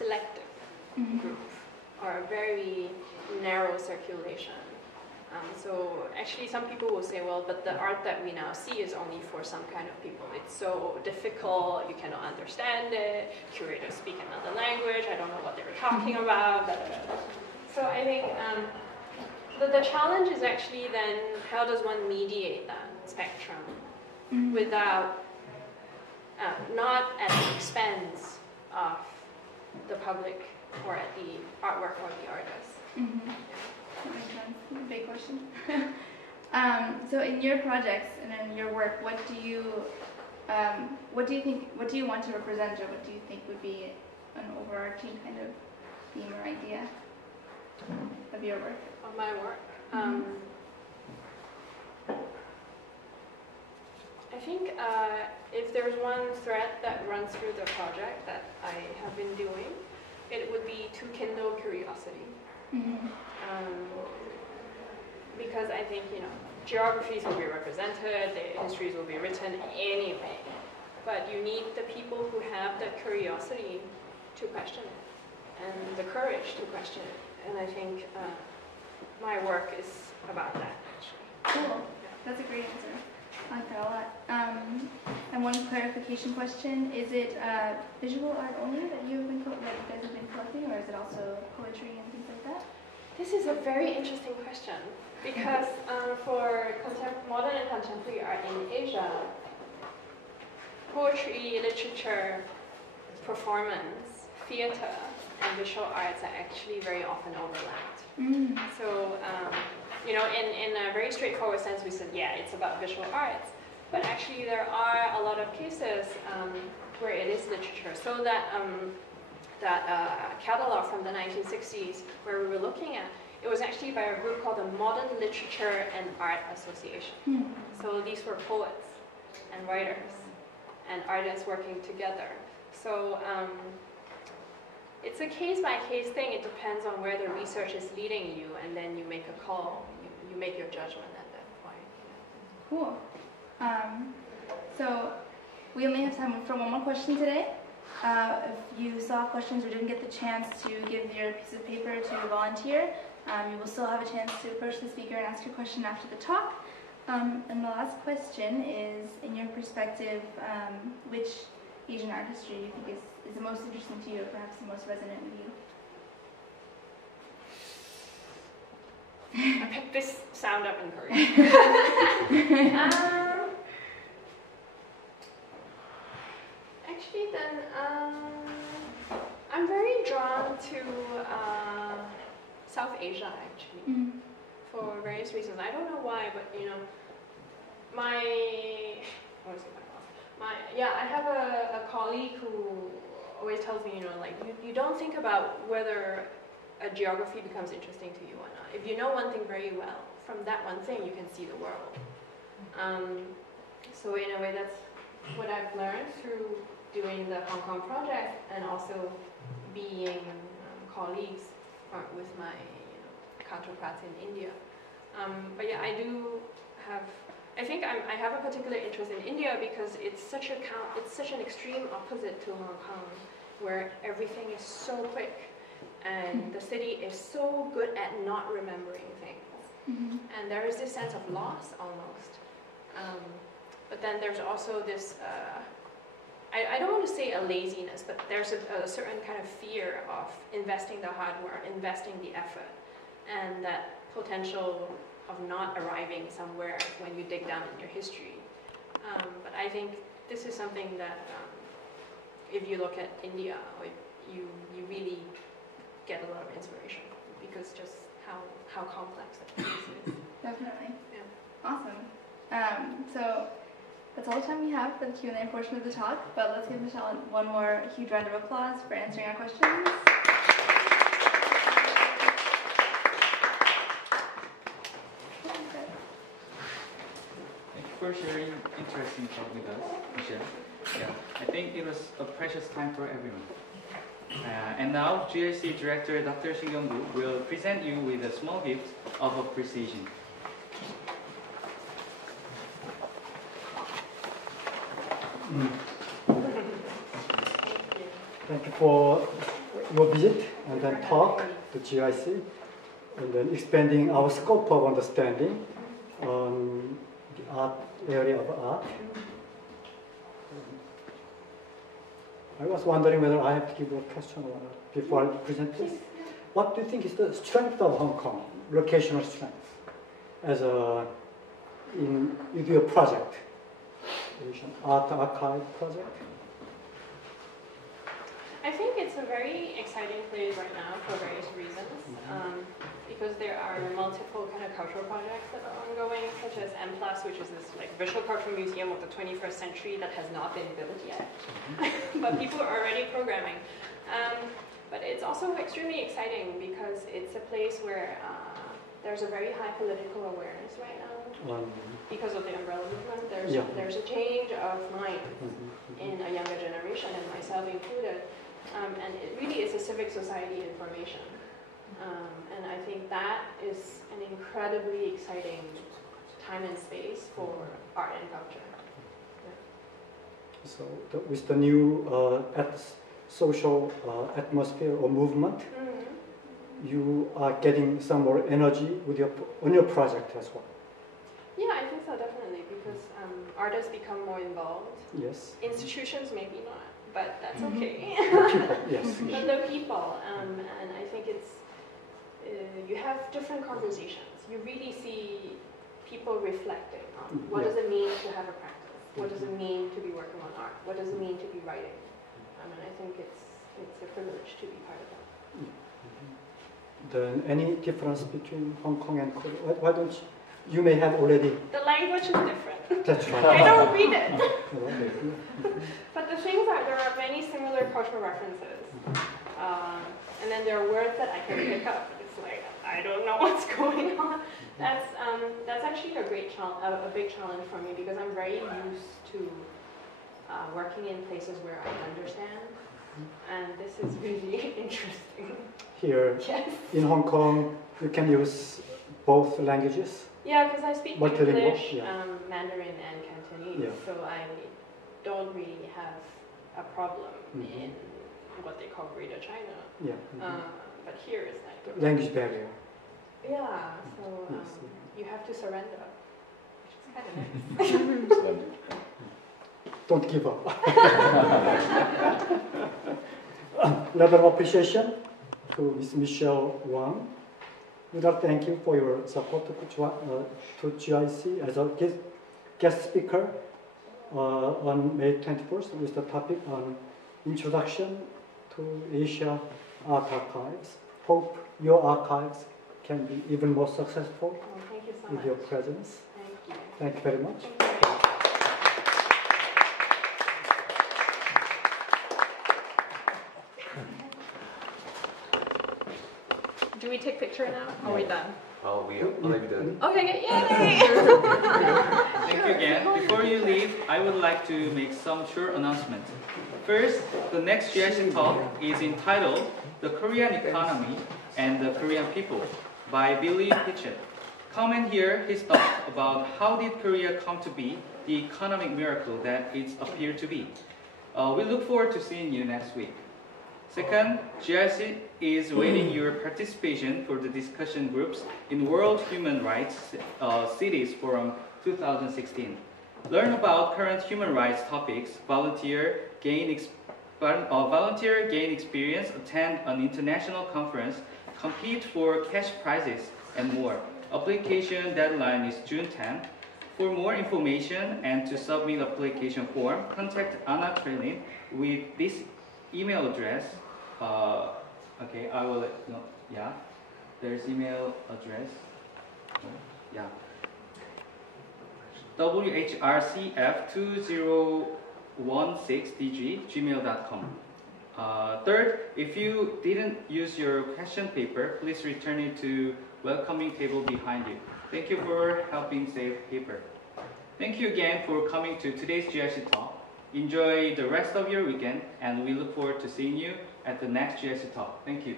selective group, or a very narrow circulation. So actually some people will say, well, but the art that we now see is only for some kind of people. It's so difficult, you cannot understand it, curators speak another language, I don't know what they were talking about, blah, blah, blah. So I think the challenge is actually then, how does one mediate that spectrum without, not at the expense of the public or at the artwork or the artist. That makes sense. Big question. So in your projects and in your work, what do you think? What do you want to represent, or what do you think would be an overarching kind of theme or idea of your work? Of my work, I think if there's one thread that runs through the project that I have been doing, it would be to kindle curiosity. Because I think, geographies will be represented, the histories will be written anyway, but you need the people who have that curiosity to question it, and the courage to question it, and I think my work is about that, actually. Cool. That's a great answer. I like that a lot. And one clarification question, is it visual art only that you guys have been collecting, or is it also poetry and things like that? This is a very interesting question, because for modern and contemporary art in Asia, poetry, literature, performance, theater, and visual arts are actually very often overlapped. So, in a very straightforward sense, we said, yeah, it's about visual arts, but actually there are a lot of cases where it is literature. So that catalog from the 1960s where we were looking at, it was actually by a group called the Modern Literature and Art Association. So these were poets and writers and artists working together. So it's a case-by-case thing. It depends on where the research is leading you, and then you make a call. You make your judgment at that point. Cool. So we only have time for one more question today. If you still have questions or didn't get the chance to give your piece of paper to volunteer, you will still have a chance to approach the speaker and ask your question after the talk. And the last question is, in your perspective, which Asian art history do you think is the most interesting to you, or perhaps the most resonant with you? I picked this sound up in Korean. Actually, then, I'm very drawn to South Asia, actually, for various reasons. I don't know why, but I have a colleague who always tells me, you don't think about whether a geography becomes interesting to you or not. If you know one thing very well, from that one thing you can see the world. So in a way, that's what I've learned through doing the Hong Kong project, and also being colleagues with my counterparts in India. But yeah, I think I have a particular interest in India because it's such an extreme opposite to Hong Kong, where everything is so quick, and the city is so good at not remembering things, and there is this sense of loss almost. But then there's also this, I don't want to say a laziness, but there's a certain kind of fear of investing the hard work, investing the effort, and that potential of not arriving somewhere when you dig down in your history. But I think this is something that, if you look at India, you really get a lot of inspiration, because just how complex that place is. Definitely. Yeah. Awesome. So that's all the time we have for the Q&A portion of the talk, but let's give Michelle one more huge round of applause for answering our questions. Thank you for sharing interesting talk with us, Michelle. Yeah, I think it was a precious time for everyone. And now, GIC Director Dr. Shin Kyung-gu will present you with a small gift of appreciation. Thank you. Thank you for your visit and then talk to GIC and then expanding our scope of understanding on the art area of art. I was wondering whether I have to give a question or not before I present this. What do you think is the strength of Hong Kong, locational strength, as with your project, Asian Art Archive project? I think it's a very exciting place right now for various reasons, because there are multiple kind of cultural projects that are ongoing, such as M+, which is this like visual cultural museum of the 21st century that has not been built yet, but people are already programming. But it's also extremely exciting because it's a place where there's a very high political awareness right now. Because of the umbrella movement, there's a change of mind in a younger generation, and myself included. And it really is a civic society in formation. And I think that is an incredibly exciting time and space for art and culture. Yeah. So with the new social atmosphere or movement, you are getting some more energy with on your project as well. Yeah, I think so, definitely, because artists become more involved. Yes. Institutions maybe not, but that's okay. People, yes. But the people, and I think it's, you have different conversations. You really see people reflecting on what does it mean to have a practice? What does it mean to be working on art? What does it mean to be writing? And I think it's a privilege to be part of that. Then any difference between Hong Kong and Korea? Why don't you may have already... The language is different. That's right. I don't read it. But the things are, there are many similar cultural references. And then there are words that I can pick up. It's like, I don't know what's going on. That's actually a big challenge for me, because I'm very used to working in places where I understand. And this is really interesting. Here, yes. In Hong Kong, you can use both languages? Yeah, because I speak multilingual, English, Mandarin, and Cantonese, so I don't really have a problem in what they call Greater China. Yeah. But here is like language barrier. Yeah, so you have to surrender, which is kind of nice. Don't give up. Letter of appreciation to Ms. Michelle Wong. We'd like to thank you for your support to GIC as a guest speaker on May 21st with the topic on Introduction to Asia Art Archives. Hope your archives can be even more successful thank you so with much. your presence. Thank you. Thank you very much. Thank you. Do we take picture now? Are we done? Oh, we are already done. Okay, yay! Thank you again. Before you leave, I would like to make some short announcements. First, the next GIC talk is entitled The Korean Economy and the Korean People by Billy Pitchett. Come and hear his thoughts about how did Korea come to be the economic miracle that it appeared to be. We look forward to seeing you next week. Second, GIC is awaiting your participation for the discussion groups in World Human Rights Cities Forum 2016. Learn about current human rights topics, volunteer, gain experience, attend an international conference, compete for cash prizes, and more. Application deadline is June 10th. For more information and to submit application form, contact Anna Krelin with this email address. Okay, I will let you know. Yeah, there's email address. Yeah. whrcf2016dg@gmail.com. Third, if you didn't use your question paper, please return it to welcoming table behind you. Thank you for helping save paper. Thank you again for coming to today's GIC talk. Enjoy the rest of your weekend, and we look forward to seeing you at the next GIC talk. Thank you.